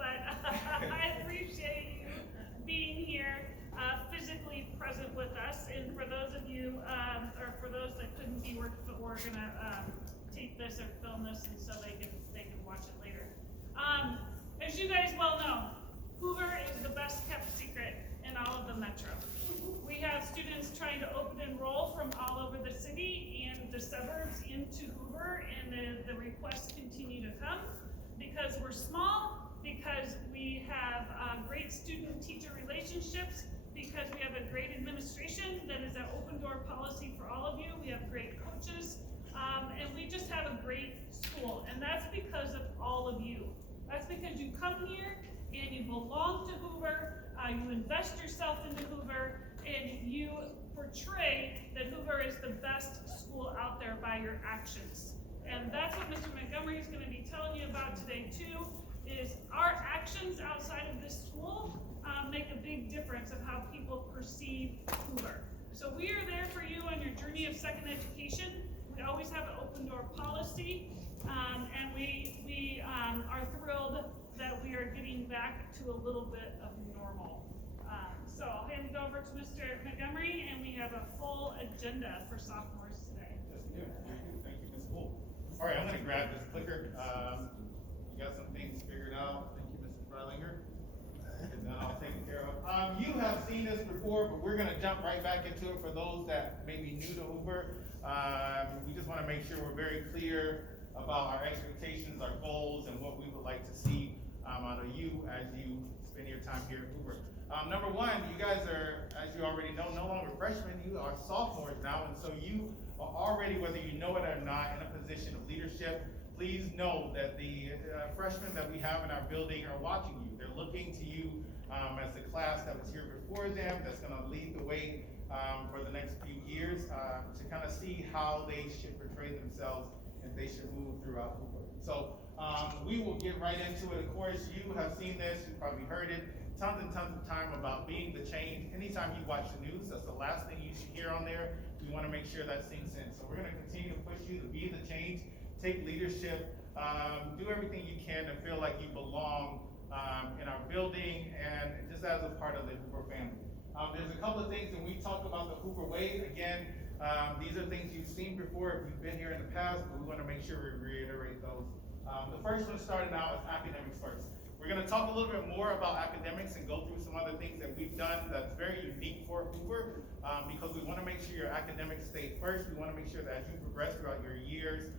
but I appreciate you being here, physically present with us. And for those of you, or for those that couldn't be, we're gonna tape this or film this, and so they can watch it later. As you guys well know, Hoover is the best kept secret in all of the metro. We have students trying to open enroll from all over the city and the suburbs into Hoover, and the requests continue to come because we're small, because we have great student-teacher relationships, because we have a great administration that is an open door policy for all of you. We have great coaches, and we just have a great school, and that's because of all of you. That's because you come here and you belong to Hoover, you invest yourself into Hoover, and you portray that Hoover is the best school out there by your actions. And that's what Mr. Montgomery is going to be telling you about today too, is our actions outside of this school make a big difference of how people perceive Hoover. So we are there for you on your journey of second education. We always have an open door policy, and we are thrilled that we are getting back to a little bit of normal. So I'll hand it over to Mr. Montgomery, and we have a full agenda for sophomores today. Yes, we do. Thank you, Ms. Wool. All right, I'm going to grab this clicker. You got some things figured out. Thank you, Mrs. Freilinger. And then I'll take care of. You have seen this before, but we're going to jump right back into it for those that may be new to Hoover. We just want to make sure we're very clear about our expectations, our goals, and what we would like to see out of you as you spend your time here at Hoover. Number one, you guys are, as you already know, no longer freshmen, you are sophomores now, and so you are already, whether you know it or not, in a position of leadership. Please know that the freshmen that we have in our building are watching you. They're looking to you as the class that was here before them, that's gonna lead the way for the next few years to kind of see how they should portray themselves and they should move throughout Hoover. So we will get right into it. Of course, you have seen this, you probably heard it tons and tons of time about being the change. Anytime you watch the news, that's the last thing you should hear on there. We want to make sure that sinks in. So we're going to continue to push you to be the change, take leadership, do everything you can to feel like you belong in our building and just as a part of the Hoover family. There's a couple of things when we talk about the Hoover way. Again, these are things you've seen before if you've been here in the past, but we want to make sure we reiterate those. The first one starting out is academics first. We're going to talk a little bit more about academics and go through some other things that we've done that's very unique for Hoover because we want to make sure your academics stay first. We want to make sure that as you progress throughout your years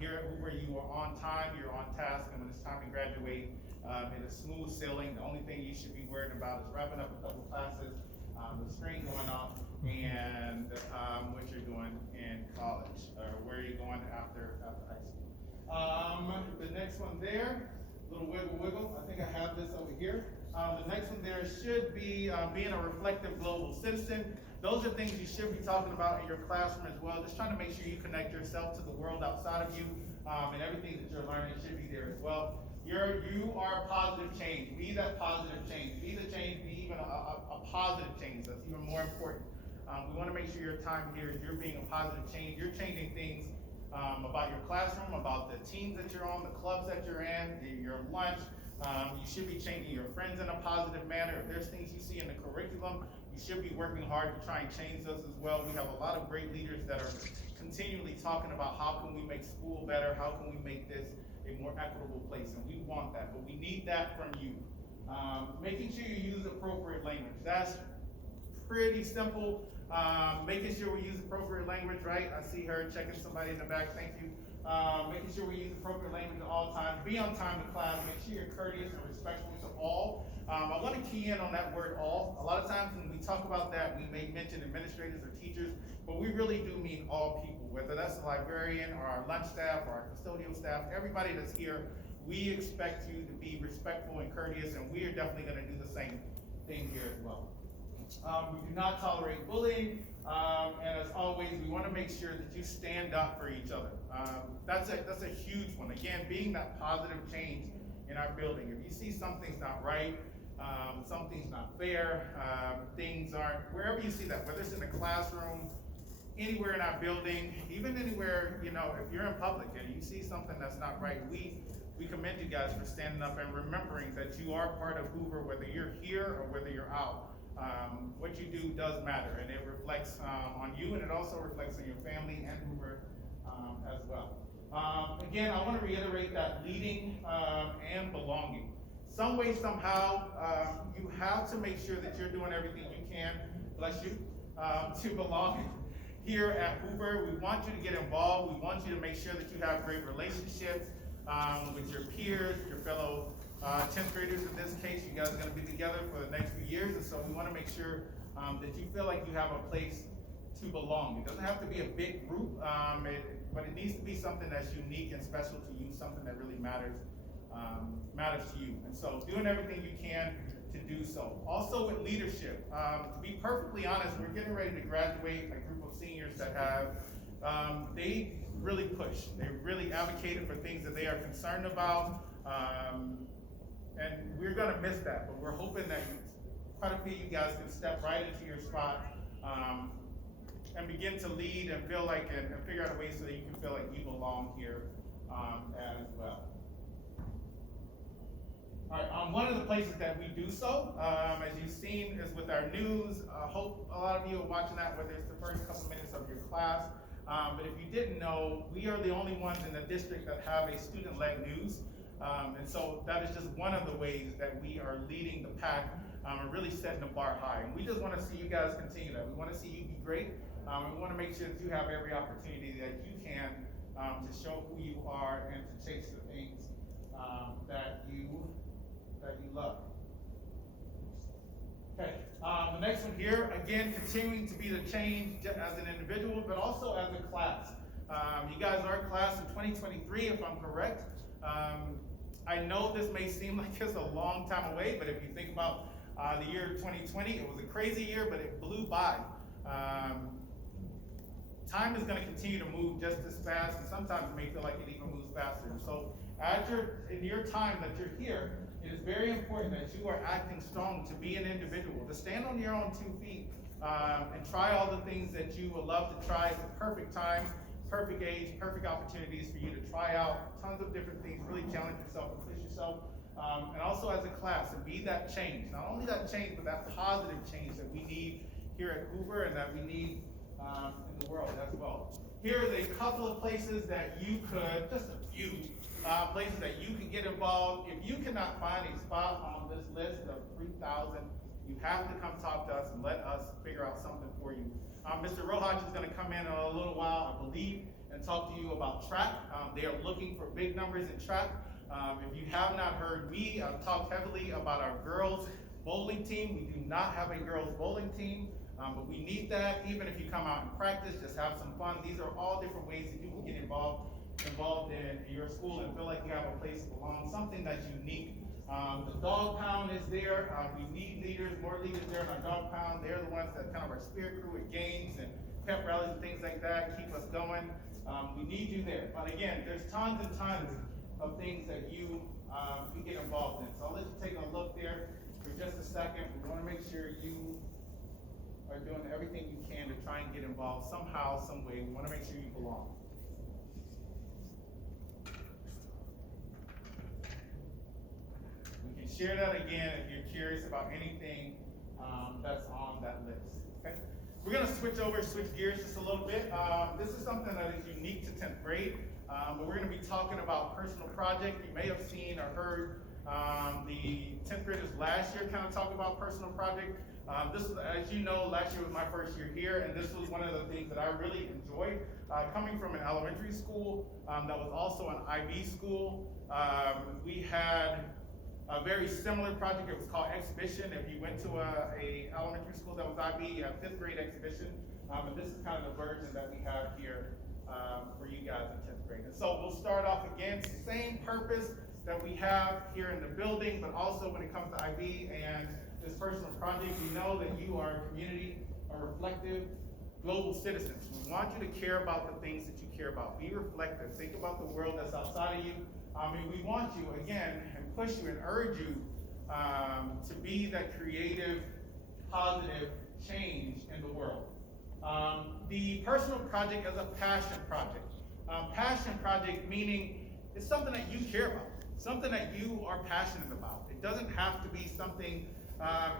here at Hoover, you are on time, you're on task, and when it's time to graduate, it is smooth sailing. The only thing you should be worried about is wrapping up a couple classes, the screen going off, and what you're doing in college, or where you're going after high school. The next one there. Little wiggle. I think I have this over here. The next one there should be being a reflective global citizen. Those are things you should be talking about in your classroom as well. Just trying to make sure you connect yourself to the world outside of you, and everything that you're learning should be there as well. You are a positive change. Be that positive change. Be the change. Be even a positive change. That's even more important. We want to make sure your time here is you're being a positive change. You're changing things about your classroom, about the teams that you're on, the clubs that you're in, your lunch. You should be changing your friends in a positive manner. If there's things you see in the curriculum, you should be working hard to try and change those as well. We have a lot of great leaders that are continually talking about how can we make school better, how can we make this a more equitable place, and we want that, but we need that from you. Making sure you use appropriate language. That's pretty simple. Making sure we use appropriate language, right? I see her checking somebody in the back, thank you. Making sure we use appropriate language at all times. Be on time to class, make sure you're courteous and respectful to all. I want to key in on that word all. A lot of times when we talk about that, we may mention administrators or teachers, but we really do mean all people, whether that's the librarian or our lunch staff or our custodial staff, everybody that's here, we expect you to be respectful and courteous, and we are definitely going to do the same thing here as well. We do not tolerate bullying, and as always, we want to make sure that you stand up for each other. That's a huge one. Again, being that positive change in our building. If you see something's not right, something's not fair, things aren't, wherever you see that, whether it's in the classroom, anywhere in our building, even anywhere, if you're in public and you see something that's not right, we we commend you guys for standing up and remembering that you are part of Hoover, whether you're here or whether you're out. What you do does matter, and it reflects on you, and it also reflects on your family and Hoover as well. Again, I want to reiterate that leading and belonging. Some way, somehow, you have to make sure that you're doing everything you can, bless you, to belong here at Hoover. We want you to get involved. We want you to make sure that you have great relationships with your peers, your fellow 10th graders in this case. You guys are going to be together for the next few years, and so we want to make sure that you feel like you have a place to belong. It doesn't have to be a big group, but it needs to be something that's unique and special to you, something that really matters to you. And so doing everything you can to do so. Also with leadership, to be perfectly honest, we're getting ready to graduate a group of seniors that have, they really pushed. They really advocated for things that they are concerned about. And we're gonna miss that, but we're hoping that quite a few of you guys can step right into your spot and begin to lead and feel like, and figure out a way so that you can feel like you belong here as well. All right, one of the places that we do so, as you've seen, is with our news. I hope a lot of you are watching that, whether it's the first couple minutes of your class. But if you didn't know, we are the only ones in the district that have a student-led news. And so that is just one of the ways that we are leading the pack and really setting the bar high. And we just want to see you guys continue that. We want to see you be great. And we want to make sure that you have every opportunity that you can to show who you are and to chase the things that you love. Okay, the next one here, again, continuing to be the change as an individual, but also as a class. You guys are a class of 2023, if I'm correct. I know this may seem like it's a long time away, but if you think about the year 2020, it was a crazy year, but it blew by. Time is going to continue to move just as fast, and sometimes it may feel like it even moves faster. So in your time that you're here, it is very important that you are acting strong to be an individual, to stand on your own 2 feet and try all the things that you would love to try. It's the perfect time, perfect age, perfect opportunities for you to try out tons of different things, really challenge yourself and push yourself. And also as a class, to be that change. Not only that change, but that positive change that we need here at Hoover and that we need in the world as well. Here is a couple of places that you could, just a few places that you can get involved. If you cannot find a spot on this list of 3,000, you have to come talk to us and let us figure out something for you. Mr. Rojas is going to come in a little while, I believe, and talk to you about track. They are looking for big numbers in track. If you have not heard me, I've talked heavily about our girls bowling team. We do not have a girls bowling team, but we need that. Even if you come out and practice, just have some fun. These are all different ways that you can get involved in your school and feel like you have a place to belong, something that's unique. The dog pound is there. We need leaders, more leaders there in our dog pound. They're the ones that kind of our spirit crew at games and pep rallies and things like that, keep us going. We need you there. But again, there's tons and tons of things that you can get involved in. So I'll let you take a look there for just a second. We want to make sure you are doing everything you can to try and get involved somehow, some way. We want to make sure you belong. We can share that again if you're curious about anything that's on that list. Okay? We're going to switch gears just a little bit. This is something that is unique to 10th grade, but we're going to be talking about personal project. You may have seen or heard the 10th graders last year kind of talk about personal project. This, as you know, last year was my first year here, and this was one of the things that I really enjoyed. Coming from an elementary school that was also an IB school, we had a very similar project. It was called Exhibition. If you went to a elementary school that was IB, you have 5th grade exhibition. And this is kind of the version that we have here for you guys in 10th grade. And so we'll start off again, same purpose that we have here in the building, but also when it comes to IB and this personal project, we know that you are a community, a reflective, global citizens. We want you to care about the things that you care about. Be reflective. Think about the world that's outside of you. And we want you, again, and push you and urge you to be that creative, positive change in the world. The personal project is a passion project. Passion project meaning it's something that you care about. something that you are passionate about. It doesn't have to be something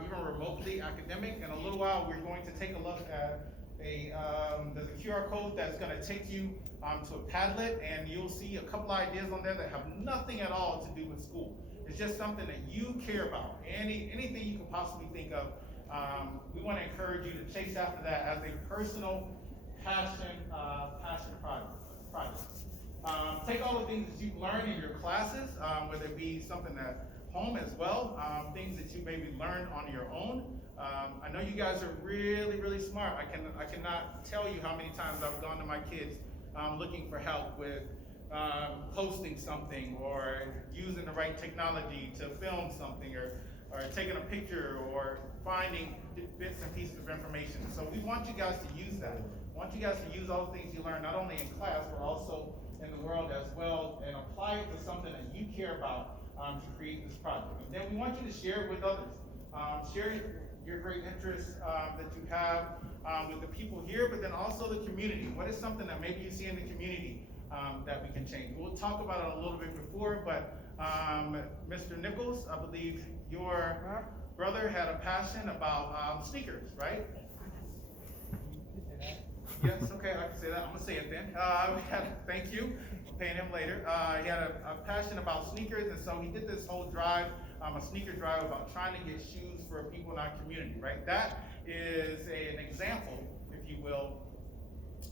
even remotely academic. In a little while, we're going to take a look at there's a QR code that's going to take you to a Padlet, and you'll see a couple ideas on there that have nothing at all to do with school. It's just something that you care about. Anything you can possibly think of. We want to encourage you to chase after that as a personal passion project. Take all the things that you've learned in your classes, whether it be something at home as well, things that you maybe learned on your own. I know you guys are really, really smart. I cannot tell you how many times I've gone to my kids looking for help with posting something or using the right technology to film something or taking a picture or finding bits and pieces of information. So we want you guys to use that. We want you guys to use all the things you learn, not only in class, but also in the world as well, and apply it to something that you care about to create this project. And then we want you to share it with others. Share your great interests that you have with the people here, but then also the community. What is something that maybe you see in the community that we can change? We'll talk about it a little bit before, but Mr. Nichols, I believe your brother had a passion about sneakers, right? Yes, okay, I can say that. I'm gonna say it then. Thank you. I'm paying him later. He had a passion about sneakers, and so he did this whole drive, a sneaker drive about trying to get shoes for people in our community, right? That is an example, if you will,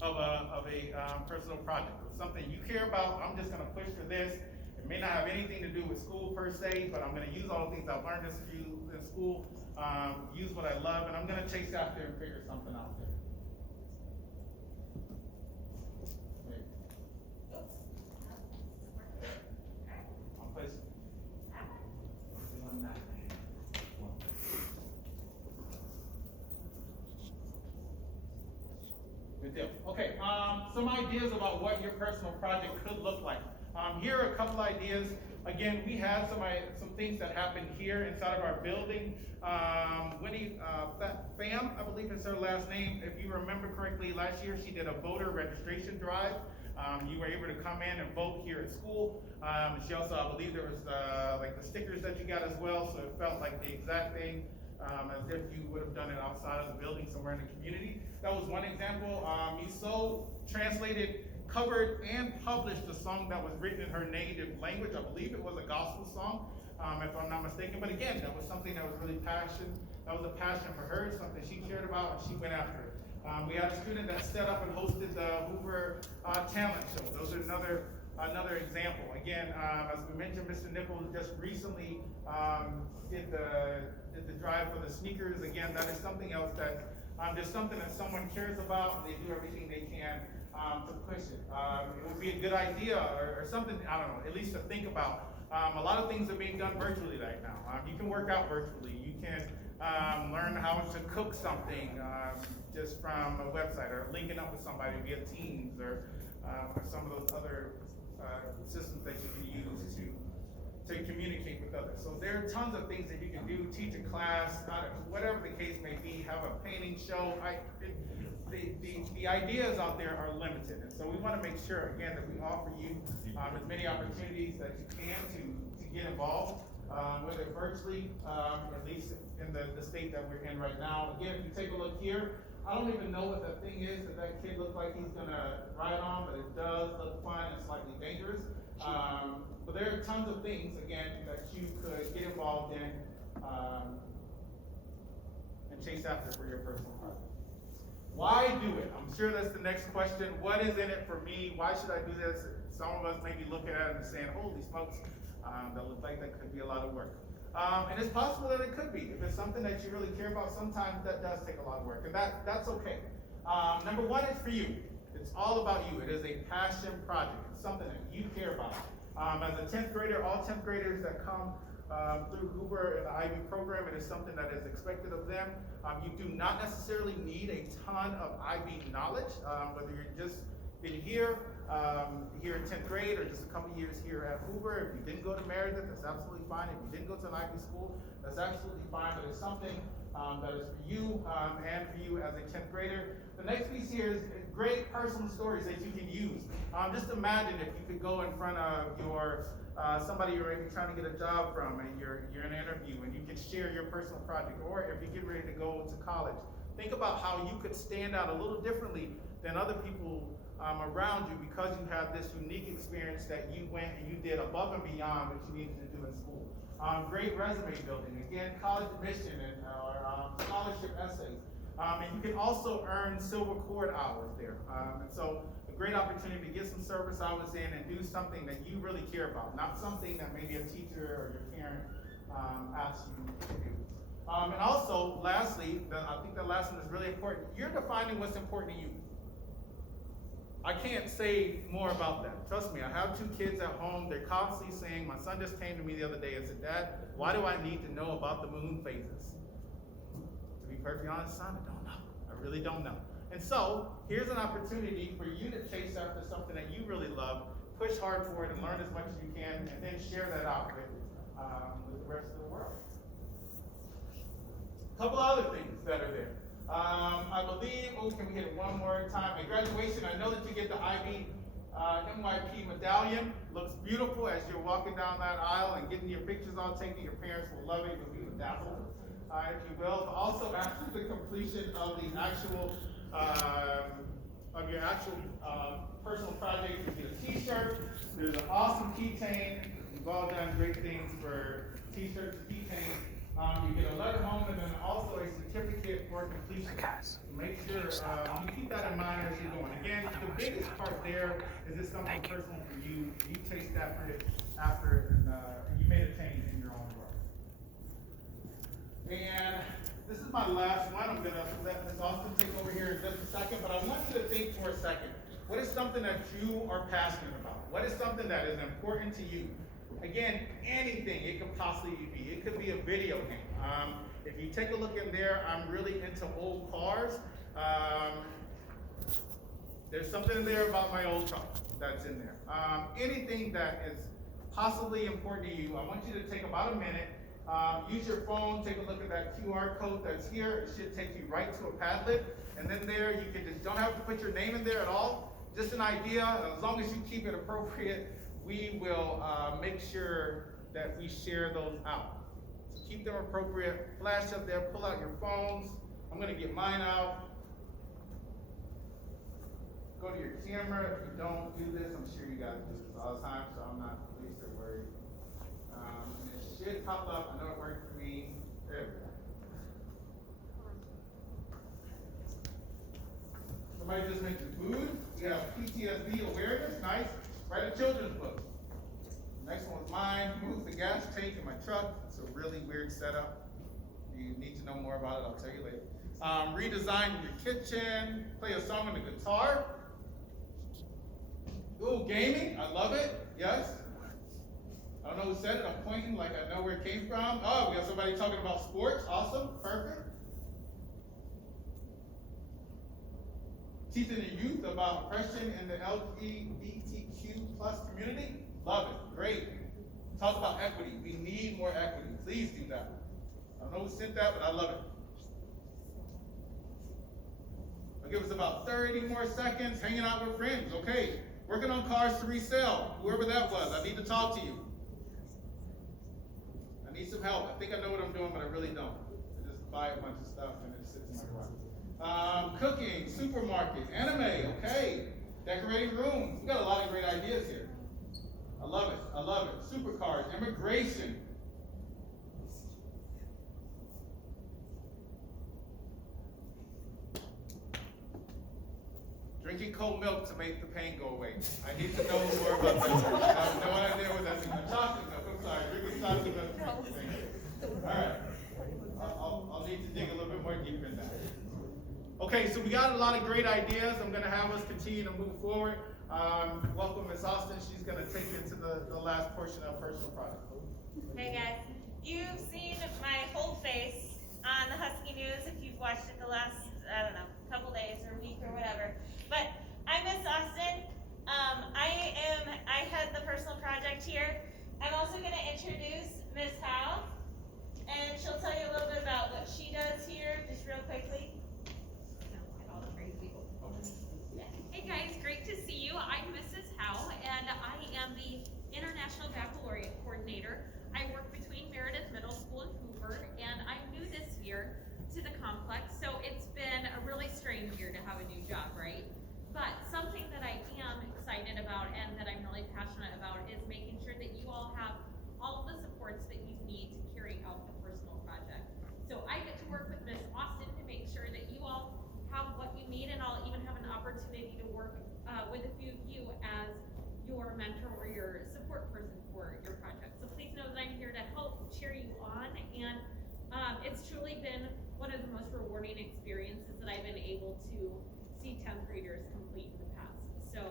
of a personal project. Something you care about. I'm just gonna push for this. It may not have anything to do with school per se, but I'm gonna use all the things I've learned in school, use what I love, and I'm gonna chase after and figure something out there. Good deal. Okay, some ideas about what your personal project could look like. Here are a couple ideas. Again, we have some things that happened here inside of our building. Winnie Pham, I believe is her last name. If you remember correctly, last year she did a voter registration drive. You were able to come in and vote here at school. She also, I believe there was like the stickers that you got as well, so it felt like the exact thing as if you would have done it outside of the building somewhere in the community. That was one example. Miso translated, covered, and published a song that was written in her native language. I believe it was a gospel song, if I'm not mistaken. But again, that was something that was really that was a passion for her, something she cared about, and she went after it. We had a student that set up and hosted the Hoover Talent Show. Those are another example. Again, as we mentioned, Mr. Nichols just recently did the drive for the sneakers. Again, that is something else that just something that someone cares about, and they do everything they can to push it. It would be a good idea or something, I don't know, at least to think about. A lot of things are being done virtually right now. You can work out virtually. You can learn how to cook something just from a website or linking up with somebody via Teams or some of those other systems that you can use to communicate with others. So there are tons of things that you can do, teach a class, whatever the case may be, have a painting show. The ideas out there are limited, and so we want to make sure, again, that we offer you as many opportunities that you can to get involved, whether virtually, at least in the state that we're in right now. Again, if you take a look here, I don't even know what that thing is that kid looks like he's gonna ride on, but it does look fun and slightly dangerous. But there are tons of things, again, that you could get involved in and chase after for your personal project. Why do it? I'm sure that's the next question. What is in it for me? Why should I do this? Some of us may be looking at it and saying, holy smokes, that looks like that could be a lot of work. And it's possible that it could be. If it's something that you really care about, sometimes that does take a lot of work, and that's okay. Number one is for you. It's all about you. It is a passion project. It's something that you care about. As a 10th grader, all 10th graders that come through Hoover in the IB program, it is something that is expected of them. You do not necessarily need a ton of IB knowledge, whether you're just been here in 10th grade or just a couple years here at Hoover. If you didn't go to Meredith, that's absolutely fine. If you didn't go to an IB school, that's absolutely fine, but it's something that is for you and for you as a 10th grader. The next piece here is great personal stories that you can use. Just imagine if you could go in front of your somebody you're maybe trying to get a job from, and you're in an interview, and you can share your personal project, or if you get ready to go to college, think about how you could stand out a little differently than other people around you because you have this unique experience that you went and you did above and beyond what you needed to do in school. Great resume building, again, college admission and scholarship essays. And you can also earn silver cord hours there. And so a great opportunity to get some service hours in and do something that you really care about, not something that maybe a teacher or your parent asks you to do. And also, lastly, I think the last one is really important. You're defining what's important to you. I can't say more about that. Trust me, I have 2 kids at home. They're constantly saying, my son just came to me the other day and said, Dad, why do I need to know about the moon phases? To be perfectly honest, son, I don't know. I really don't know. And so, here's an opportunity for you to chase after something that you really love, push hard for it, and learn as much as you can, and then share that out with the rest of the world. A couple other things that are there. I believe, can we hit it one more time? At graduation, I know that you get the NYP medallion. Looks beautiful as you're walking down that aisle and getting your pictures all taken. Your parents will love it. You'll be dazzled, if you will. But also, after the completion of the actual, of your actual personal project, you get a t-shirt. There's an awesome keychain. You've all done great things for t-shirts, keychains. You get a letter home and then also a certificate for completion. Make sure you keep that in mind as you're going. Again, the biggest part there is this something personal for you. You chased after it and you made a change in your own world. And this is my last one. I'm going to let Ms. Austin take over here in just a second, but I want you to think for a second. What is something that you are passionate about? What is something that is important to you? Again, anything it could possibly be. It could be a video game. If you take a look in there, I'm really into old cars. There's something in there about my old truck that's in there. Anything that is possibly important to you, I want you to take about a minute, use your phone, take a look at that QR code that's here. It should take you right to a Padlet. And then there, you can just don't have to put your name in there at all. Just an idea, as long as you keep it appropriate, we will make sure that we share those out. So keep them appropriate, flash up there, pull out your phones. I'm gonna get mine out. Go to your camera. If you don't do this, I'm sure you guys do this all the time, so I'm not pleased or worried. And it should pop up. I know it worked for me. There we go. Somebody just mentioned food. We have PTSD awareness, nice. Write a children's book. Next one was mine. Move the gas tank in my truck. It's a really weird setup. You need to know more about it, I'll tell you later. Redesign your kitchen. Play a song on the guitar. Ooh, gaming. I love it. Yes. I don't know who said it. I'm pointing like I know where it came from. Oh, we got somebody talking about sports. Awesome. Perfect. Teaching the youth about oppression in the LGBTQ plus community. Love it. Great. Talk about equity. We need more equity. Please do that. I don't know who sent that, but I love it. I'll give us about 30 more seconds. Hanging out with friends. Okay. Working on cars to resell. Whoever that was, I need to talk to you. I need some help. I think I know what I'm doing, but I really don't. I just buy a bunch of stuff and it sits in my garage. Cooking, supermarket, anime, okay. Decorating rooms. We got a lot of great ideas here. I love it. I love it. Supercars, immigration. Drinking cold milk to make the pain go away. I need to know more about that. I have no idea what that's in. Chocolate milk. I'm sorry. Drinking chocolate milk. All right. I'll need to dig a little bit more deep in that. Okay, so we got a lot of great ideas. I'm going to have us continue to move forward. Welcome, Ms. Austin. She's going to take you into the last portion of personal project. Hey guys, you've seen my whole face on the Husky News if you've watched it the last, I don't know, couple days or week or whatever. But I'm Miss Austin. I had the personal project here. I'm also going to introduce Miss Howe, and she'll tell you a little bit about what she does here, just real quickly. All the great people. Hey guys, great to see you. I'm Mrs. Howe, and I am the International Baccalaureate your mentor or your support person for your project. So please know that I'm here to help cheer you on, and it's truly been one of the most rewarding experiences that I've been able to see 10th graders complete in the past. So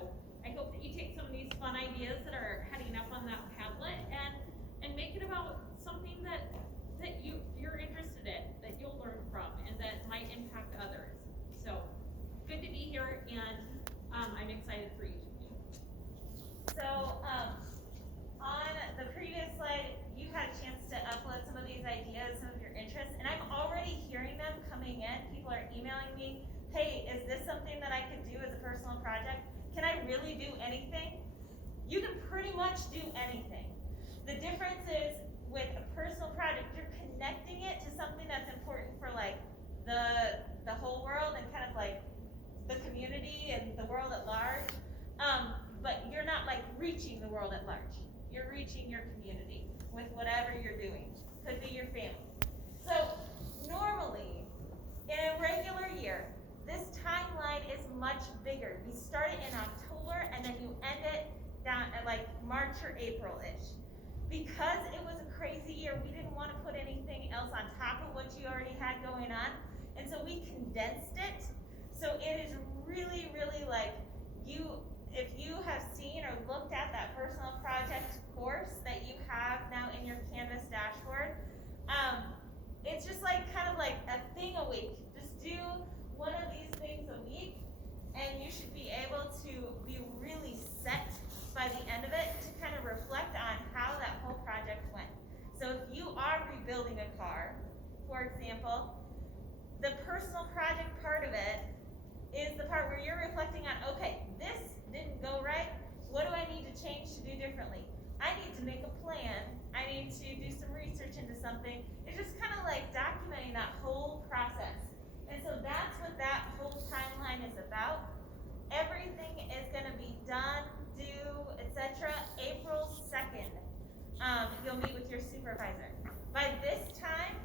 I hope that you take some of these fun ideas that are heading up on that Padlet and make it about something that you're interested in, that you'll learn from, and that might impact others. So good to be here, and I'm excited for each of you. So, on the previous slide, you had a chance to upload some of these ideas, some of your interests, and I'm already hearing them coming in. People are emailing me, hey, is this something that I could do as a personal project? Can I really do anything? You can pretty much do anything. The difference is, with a personal project, you're connecting it to something that's important for like the whole world and kind of like the community and the world at large. But you're not like reaching the world at large. You're reaching your community with whatever you're doing. Could be your family. So normally, in a regular year, this timeline is much bigger. We start it in October and then you end it down at like March or April-ish. Because it was a crazy year, we didn't want to put anything else on top of what you already had going on. And so we condensed it. So it is really, really like if you have seen or looked at that personal project course that you have now in your Canvas dashboard, it's just like kind of like a thing a week. Just do one of these things a week, and you should be able to be really set by the end of it to kind of reflect on how that whole project went. So if you are rebuilding a car, for example, the personal project part of it is the part where you're reflecting on, okay, this didn't go right. What do I need to change to do differently? I need to make a plan. I need to do some research into something. It's just kind of like documenting that whole process. And so that's what that whole timeline is about. Everything is going to be done, due, etc. April 2nd. You'll meet with your supervisor. By this time,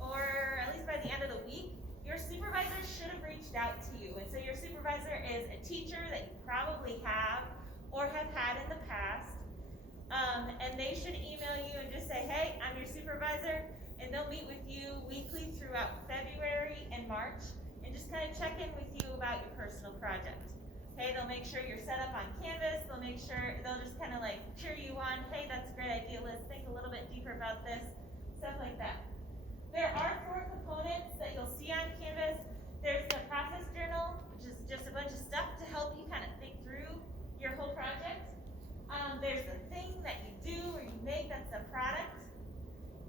or at least by the end of the week, your supervisor should have reached out to you. And so your supervisor is a teacher that you probably have or have had in the past. And they should email you and just say, hey, I'm your supervisor. And they'll meet with you weekly throughout February and March and just kind of check in with you about your personal project. Okay, they'll make sure you're set up on Canvas. They'll just kind of like cheer you on. Hey, that's a great idea. Let's think a little bit deeper about this. Stuff like that. There are 4 components that you'll see on Canvas. There's the process journal, which is just a bunch of stuff to help you kind of think through your whole project. There's the thing that you do or you make that's the product.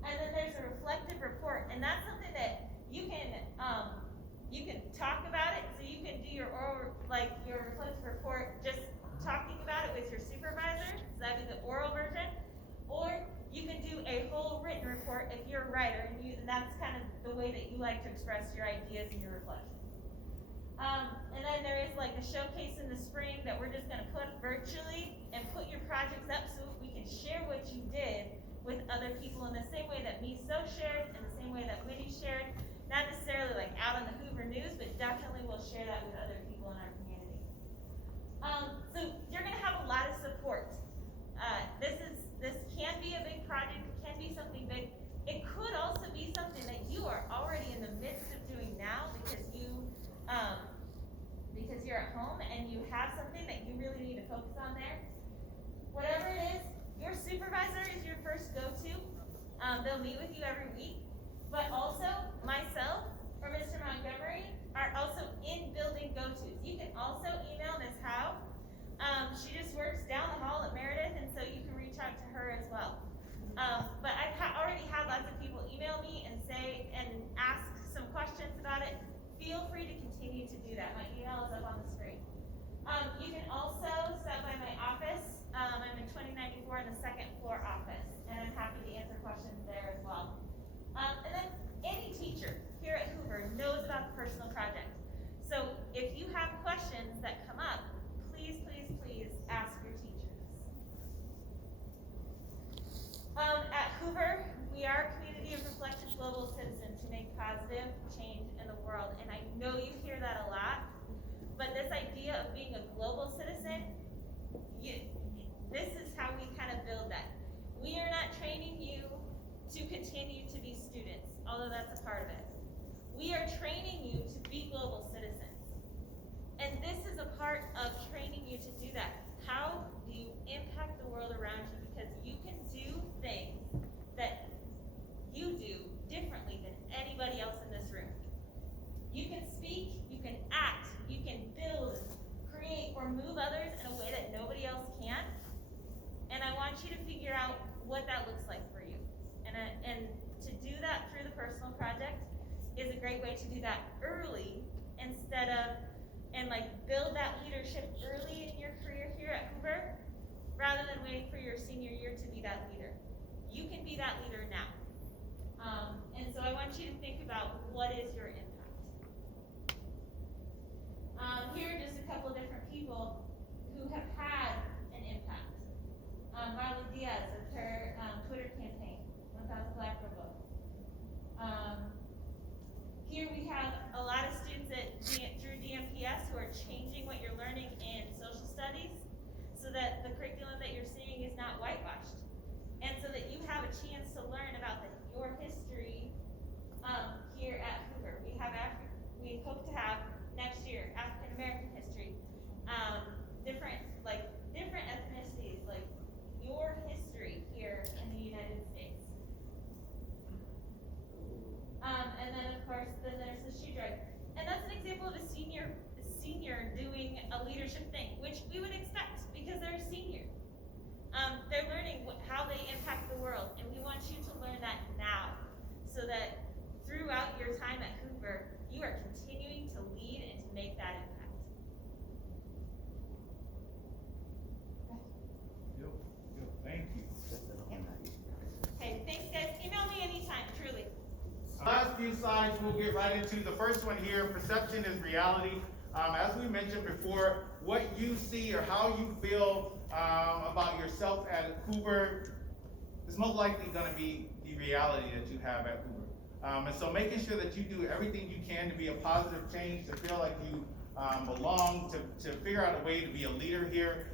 And then there's a reflective report, and that's something that you can talk about it. So you can do your reflective report just talking about it with your supervisor. So that'd be the oral version. Or you can do a whole written report if you're a writer, and that's kind of the way that you like to express your ideas and your reflections. And then there is like a showcase in the spring that we're just going to put virtually and put your projects up so we can share what you did with other people in the same way that Miso shared, in the same way that Winnie shared. Not necessarily like out on the Hoover News, but definitely we'll share that with other people in our community. So you're going to have a lot of support. This can be a big project, it can be something big. It could also be something that you are already in the midst of doing now because you're at home and you have something that you really need to focus on there. Whatever it is, your supervisor is your first go-to. They'll meet with you every week, but also myself or Mr. Montgomery are also in building go-tos. You can also email Ms. Howe. She just works down the hall at Meredith, and so you can reach out to her as well. But I've already had lots of people email me and say and ask some questions about it. Feel free to continue to do that. My email is up on the screen. You can also stop by my office. I'm in 2094 in the 2nd floor office, and I'm happy to answer questions there as well. And then any teacher here at Hoover knows about the personal project. So if you have questions that come up, please, please, please ask your teachers. At Hoover, we are a community of reflective global citizens who make positive change in the world. And I know you hear that a lot, but this idea of being a global citizen, this is how we kind of build that. We are not training you to continue to be students, although that's a part of it. We are training you to be global citizens. And this is a part of training you to do that. How do you impact the world around you? Because you can do things that you do differently than anybody else in this room. You can speak, you can act, you can build, create, or move others in a way that nobody else can. And I want you to figure out what that looks like for you. And to do that through the personal project is a great way to do that early instead of, and like build that leadership early in your career here at Hoover, rather than waiting for your senior year to be that leader. You can be that leader now. And so I want you to think about what is your impact. Here are just a couple of different people who have had an impact. Marla Diaz with her Twitter campaign, 1000 Black Girl Vote. Here we have a lot of students through DMPS who are changing what you're learning in social studies so that the curriculum that you're seeing is not whitewashed. And so that you have a chance to learn about your history here at Hoover. We hope to have next year African American history, different ethnicities, like your history here in the United States. And then of course, then there's the shoe drive. And that's an example of a senior doing a leadership thing, which we would expect because they're a senior. They're learning how they impact the world, and we want you to learn that now, so that throughout your time at Hoover, you are continuing to lead and to make that impact. Thank you. Okay, thanks guys. Email me anytime, truly. Last few slides we'll get right into. The first one here, perception is reality. As we mentioned before, what you see or how you feel about yourself at Hoover is most likely going to be the reality that you have at Hoover. And so making sure that you do everything you can to be a positive change, to feel like you belong, to figure out a way to be a leader here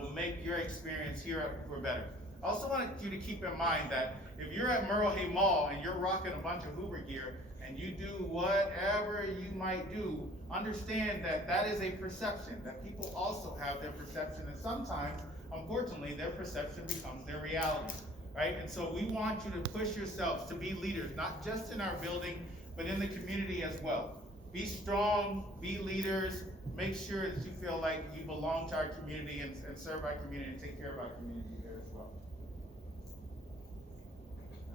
will make your experience here at Hoover better. I also wanted you to keep in mind that if you're at Merle Hay Mall and you're rocking a bunch of Hoover gear and you do whatever you might do, understand that that is a perception, that people also have their perception, and sometimes, unfortunately, their perception becomes their reality, right? And so we want you to push yourselves to be leaders, not just in our building, but in the community as well. Be strong, be leaders, make sure that you feel like you belong to our community and serve our community and take care of our community here as well.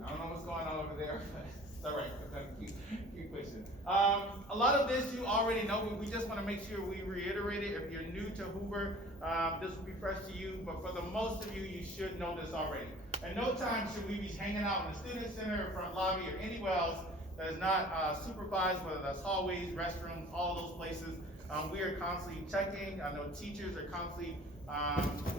I don't know what's going on over there, but it's all right. Keep pushing. A lot of this you already know. We just want to make sure we reiterate it. If you're new to Hoover, this will be fresh to you, but for the most of you, you should know this already. At no time should we be hanging out in the student center or front lobby or anywhere else that is not supervised, whether that's hallways, restrooms, all those places. We are constantly checking. I know teachers are constantly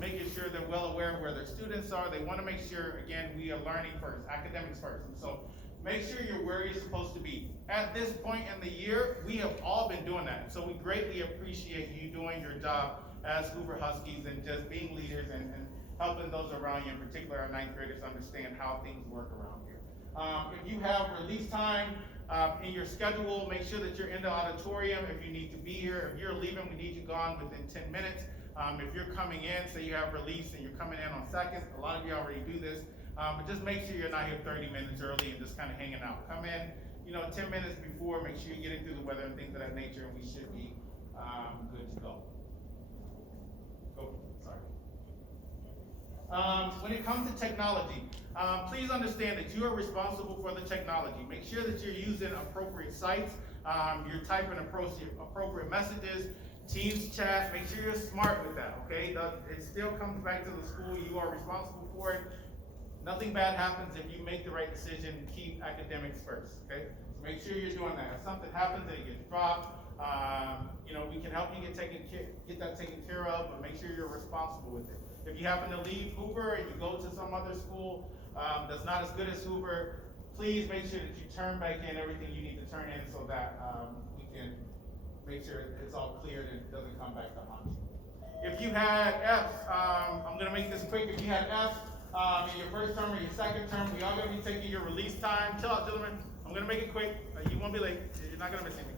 making sure they're well aware of where their students are. They want to make sure, again, we are learning first, academics first. And so make sure you're where you're supposed to be. At this point in the year, we have all been doing that. So we greatly appreciate you doing your job as Hoover Huskies and just being leaders and helping those around you, in particular our ninth graders, understand how things work around here. If you have release time in your schedule, make sure that you're in the auditorium if you need to be here. If you're leaving, we need you gone within 10 minutes. If you're coming in, say you have release and you're coming in on seconds, a lot of you already do this, but just make sure you're not here 30 minutes early and just kind of hanging out. Come in, 10 minutes before, make sure you're getting through the weather and things of that nature, and we should be good to go. Sorry. When it comes to technology, please understand that you are responsible for the technology. Make sure that you're using appropriate sites, you're typing appropriate messages, Teams chat, make sure you're smart with that, okay? It still comes back to the school, you are responsible for it. Nothing bad happens if you make the right decision, keep academics first, okay? So make sure you're doing that. If something happens and it gets dropped, we can help you get that taken care of, but make sure you're responsible with it. If you happen to leave Hoover and you go to some other school that's not as good as Hoover, please make sure that you turn back in everything you need to turn in so that we can make sure it's all cleared and it doesn't come back to haunt you. If you had F's, I'm gonna make this quick. If you had F's in your first term or your second term, we are gonna be taking your release time. Chill out, gentlemen. I'm gonna make it quick. You won't be late. You're not gonna miss anything.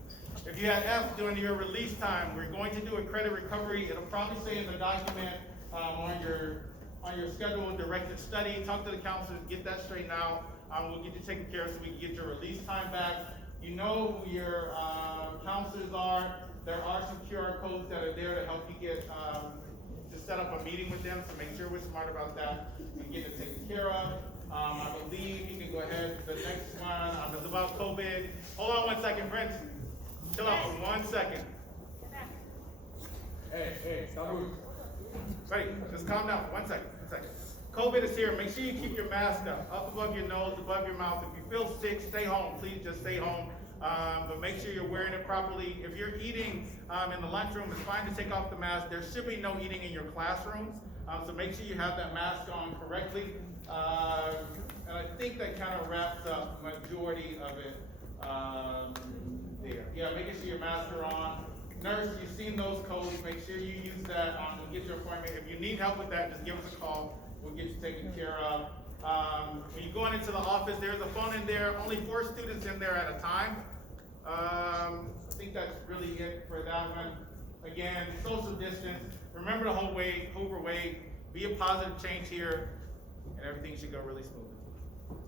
If you had F during your release time, we're going to do a credit recovery. It'll probably say in the document on your schedule, directed study. Talk to the counselors, get that straightened out. We'll get you taken care of so we can get your release time back. You know who your counselors are. There are some QR codes that are there to help you get to set up a meeting with them. So make sure we're smart about that and get it taken care of. I believe you can go ahead to the next one. It's about COVID. Hold on 1 second, Brent. Chill out for 1 second. Hey, stop moving. Ready, just calm down for 1 second, 1 second. COVID is here. Make sure you keep your mask up above your nose, above your mouth. If you feel sick, stay home. Please just stay home. But make sure you're wearing it properly. If you're eating in the lunchroom, it's fine to take off the mask. There should be no eating in your classrooms. So make sure you have that mask on correctly. And I think that kind of wraps up majority of it there. Yeah, making sure your masks are on. Nurse, you've seen those codes. Make sure you use that to get your appointment. If you need help with that, just give us a call. We'll get you taken care of. When you're going into the office, there's a phone in there. Only 4 students in there at a time. I think that's really it for that one. Again, social distance. Remember the whole way, Hoover way. Be a positive change here, and everything should go really smoothly.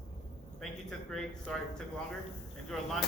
Thank you, 10th grade. Sorry it took longer. Enjoy lunch.